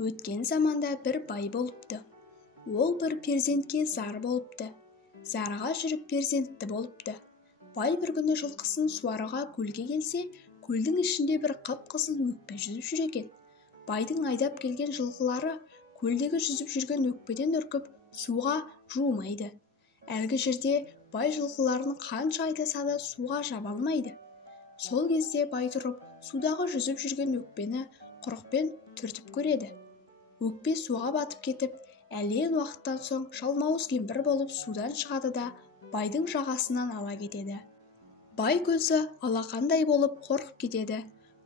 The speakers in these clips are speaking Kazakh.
Өткен заманда бір бай болыпты. Ол бір перзентке зар болыпты. Зарға жүріп перзентті болыпты. Бай бір күні жылқысын суаруға көлге келсе, көлдің ішінде бір қып-қызыл өкпе жүзіп жүр екен. Байдың айдап келген жылқылары көлдегі жүзіп жүрген өкпеден үркіп, суға жуымайды. Әлгі жерде бай жылқыларын қанша айдаса да суға жаба алмайды. Сол кезде бай тұрып, судағы жүзіп жүрген өкпені құрықпен түртіп көреді. Өкпе суға батып кетіп, әлден уақыттан соң жалмауыз кемпір болып судан шығады да байдың жағасынан ала кетеді. Бай көзі алақандай болып қорқып кетеді.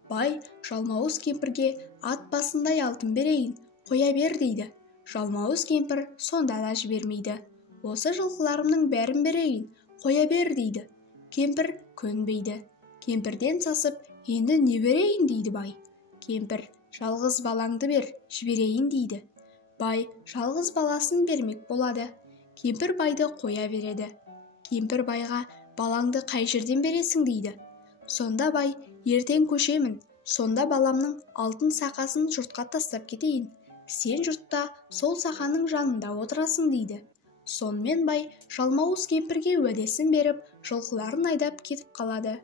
Бай жалмауыз кемпірге ат басындай алтын берейін, қоя бер дейді. Жалмауыз кемпір сонда да жібермейді. Осы жылқыларымның бәрін берейін, қоя бер дейді. Кемпір көнбейді. Кемпірден сасып, енді не берейін дейді бай. Кемпір, жалғыз балаңды бер, жіберейін дейді. Бай жалғыз баласын бермек болады. Кемпір байды қоя береді. Кемпір байға, балаңды қай жерден бересің дейді. Сонда бай, ертең көшемін, сонда баламның алтын сақасын жұртқа тастап кетейін. Сен жұртта сол сақаның жанында отырасың дейді. Сонымен бай жалмауыз кемпірге уәдесін беріп, жылқыларын айдап кетіп қалады.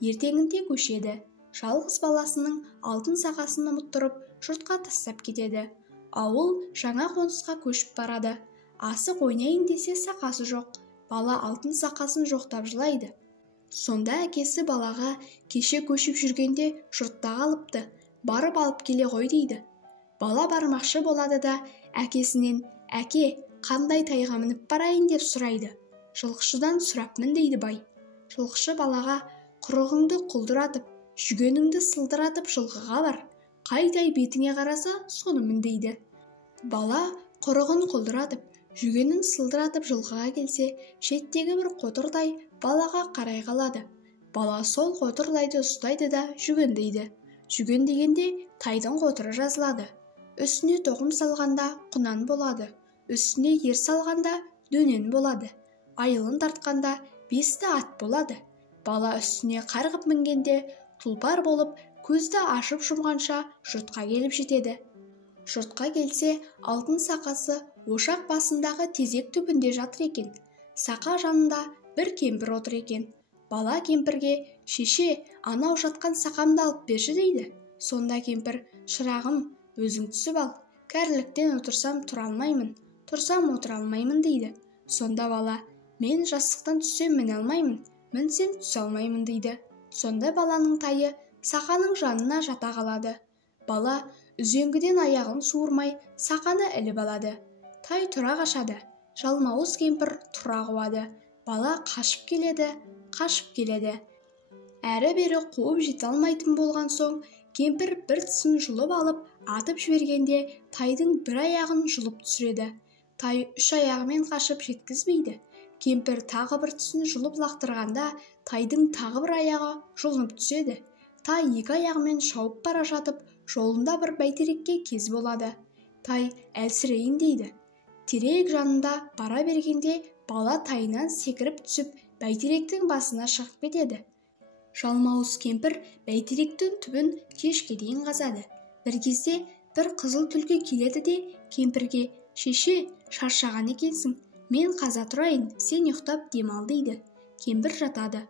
Ертеңінде көшеді. Жалғыз баласының алтын сақасын ұмыттырып, жұртқа тастап кетеді. Ауыл жаңа қонысқа көшіп барады. Асық ойнайын десе сақасы жоқ. Бала алтын сақасын жоқтап жылайды. Сонда әкесі балаға, кеше көшіп жүргенде жұртта қалыпты, барып алып келе ғой дейді. Бала бармақшы болады да әкесінен, әке, қандай тайға мініп барайын деп сұрайды. Жылқышыдан сұрап мін дейді бай. Жылқышы балаға, құрығыңды құлдыратып, жүгеніңді сылдыратып жылқыға бар. Қай тай бетіңе қараса соны мін дейді. Бала құрығын құлдыратып, жүгенін сылдыратып жылқыға келсе, шеттегі бір қотыр тай балаға қарай қалады. Бала сол қотыр тайды ұстайды да жүген дейді. Жүген дегенде тайдың қотыры жазылады. Үстіне тоқым салғанда құнан болады. Үстіне ер салғанда дөнен болады. Айылын тартқанда бесті ат болады. Бала үстіне қарғып мінгенде тұлпар болып, көзді ашып жұмғанша жұртқа келіп жетеді. Жұртқа келсе, алтын сақасы ошақ басындағы тезек түбінде жатыр екен. Сақа жанында бір кемпір отыр екен. Бала кемпірге, шеше, анау жатқан сақамды алып берші дейді. Сонда кемпір, шырағым, өзің түсіп ал, кәріліктен отырсам тұра алмаймын, тұрсам отыра алмаймын дейді. Сонда бала, мен жастықтан түссем міне алмаймын, мінсем түсе алмаймын дейді. Сонда баланың тайы сақаның жанына жата қалады. Бала үзеңгіден аяғын суырмай сақаны іліп алады. Тай тұра қашады. Жалмауыз кемпір тұра қуады. Бала қашып келеді. Әрі-бері қуып жете алмайтын болған соң, кемпір бір тісін жұлып алып, атып жібергенде тайдың бір аяғын жұлып түсіреді. Тай үш аяғымен қашып жеткізбейді. Кемпір тағы бір тісін жұлып лақтырғанда, тайдың тағы бір аяғы жұлынып түседі. Тай екі аяғымен шауып бара жатып, жолында бір бәйтерекке кез болады. Тай әлсірейін дейді. Терек жанында бара бергенде, бала тайынан секіріп түсіп, бәйтеректің басына шығып кетеді. Жалмауыз кемпір бәйтеректің түбін кешке дейін қазады. Бір кезде бір қызыл түлкі келеді де кемпірге, шеше, шаршаған екенсің, мен қаза тұрайын, сен ұйықтап демал дейді. Кемпір жатады.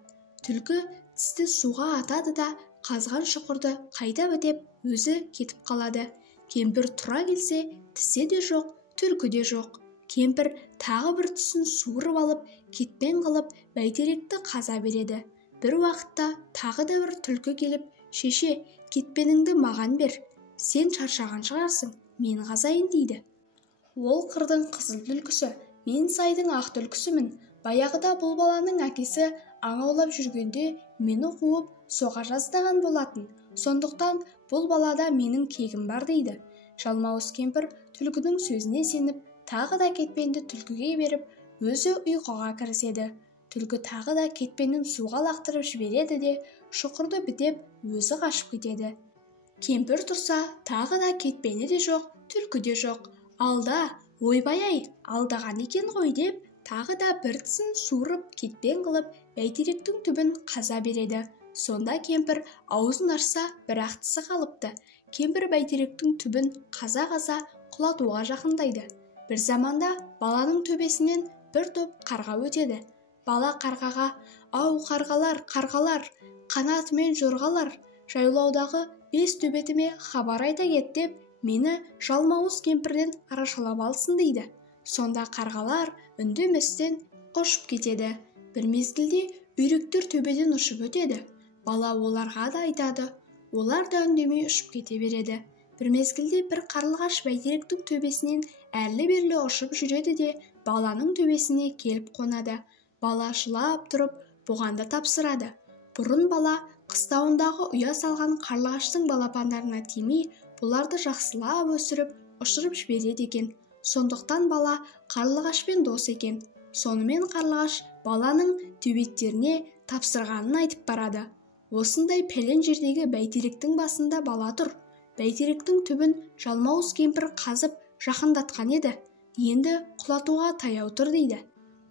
Түлкі тісті суға атады да қазған шұқырды қайта бітеп өзі кетіп қалады. Кемпір тұра келсе, тісі де жоқ, түлкі де жоқ. Кемпір тағы бір тісін суырып алып, кетпен қылып, бәйтеректі қаза береді. Бір уақытта тағы да бір түлкі келіп, шеше, кетпеніңді маған бер, сен шаршаған шығарсың, мен қазайын дейді. Ол қырдың қызыл түлкісі, мен сайдың ақ түлкісімін. Баяғыда бұл баланың әкесі аң аулап жүргенде мені қуып соға жаздаған болатын. Сондықтан бұл балада менің кегім бар дейді. Жалмауыз кемпір түлкінің сөзіне сеніп, тағы да кетпенді түлкіге беріп, өзі ұйқыға кіріседі. Түлкі тағы да кетпенін суға лақтырып жібереді де, шұқырды бітеп, өзі қашып кетеді. Кемпір тұрса, тағы да кетпені де жоқ, түлкі де жоқ. Алда, ойбай-ай, алдаған екен ғой деп, тағы да бір тісін суырып, кетпен қылып, бәйтеректің түбін қаза береді. Сонда кемпір аузын ашса, бір ақ тісі қалыпты. кемпір бәйтеректің түбін қаза-қаза құлатуға жақындайды. Бір заманда баланың төбесінен бір топ қарға өтеді. Бала қарғаға: «Ау, қарғалар, қарғалар, қанатымен жорғалар, жайлаудағы 5 төбетіме хабар айта кет» деп мені жалмауыз кемпірден арашалап алсын дейді. Сонда қарғалар үндеместен ұшып кетеді. Бір мезгілде үйректер төбеден ұшып өтеді. Бала оларға да айтады. Олар да үндемей ұшып кете береді. Бір мезгілде бір қарлығаш бәйтеректің төбесінен әрлі-берлі ұшып жүреді де баланың төбесіне келіп қонады. Бала жылап тұрып бұған да тапсырады. Бұрын бала қыстауындағы ұя салған қарлығаштың балапандарына тимей, бұларды жақсылап өсіріп, ұшырып жібереді екен. Сондықтан бала қарлығашпен дос екен. Сонымен қарлығаш баланың төбеттеріне тапсырғанын айтып барады. Осындай пәлен жердегі бәйтеректің басында бала тұр. Бәйтеректің түбін жалмауыз кемпір қазып жақындатқан еді. Енді құлатуға таяу тұр дейді.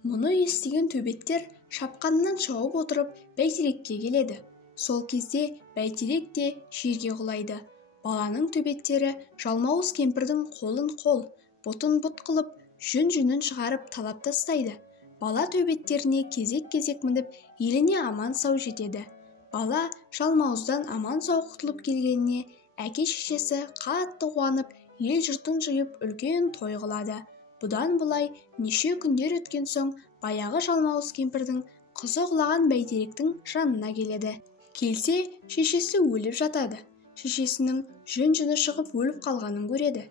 Мұны естіген төбеттер шапқанынан шауып отырып бәйтерекке келеді. Сол кезде бәйтерек те жерге құлайды. Баланың төбеттері жалмауыз кемпірдің қолын қол, бұтын бұт қылып, жүн-жүнін шығарып талап тастайды. Бала төбеттеріне кезек-кезек мініп, еліне аман-сау жетеді. Бала жалмауыздан аман-сау құтылып келгеніне әке-шешесі қатты қуанып, ел-жұртын жиып үлкен той қылады. Бұдан бұлай неше күндер өткен соң баяғы жалмауыз кемпірдің қызы құлаған бәйтеректің жанына келеді. Келсе, шешесі өліп жатады. Шешесінің жүн-жүні шығып өліп қалғанын көреді.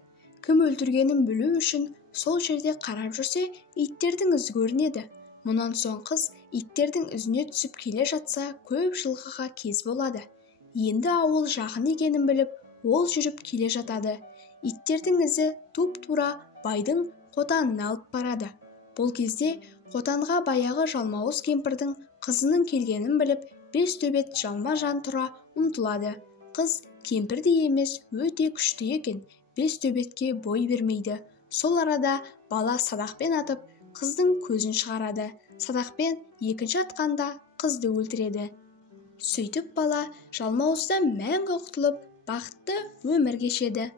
Кім өлтіргенін білу үшін сол жерде қарап жүрсе, иттердің ізі көрінеді. Мұнан соң қыз иттердің ізіне түсіп келе жатса, көп жылқыға кез болады. Енді ауыл жақын екенін біліп, ол жүріп келе жатады. Иттердің ізі туп-тура байдың қотанына алып барады. Бұл кезде қотанға баяғы жалмауыз кемпірдің қызының келгенін біліп, 5 төбет жалма-жан тұра ұмтылады. Қыз кемпірдей емес, өте күшті екен. 5 төбетке бой бермейді. Сол арада бала садақпен атып, қыздың көзін шығарады. Садақпен екінші атқанда қызды өлтіреді. Сөйтіп бала жалмауыздан мәңгі құтылып, бақытты өмір кешеді.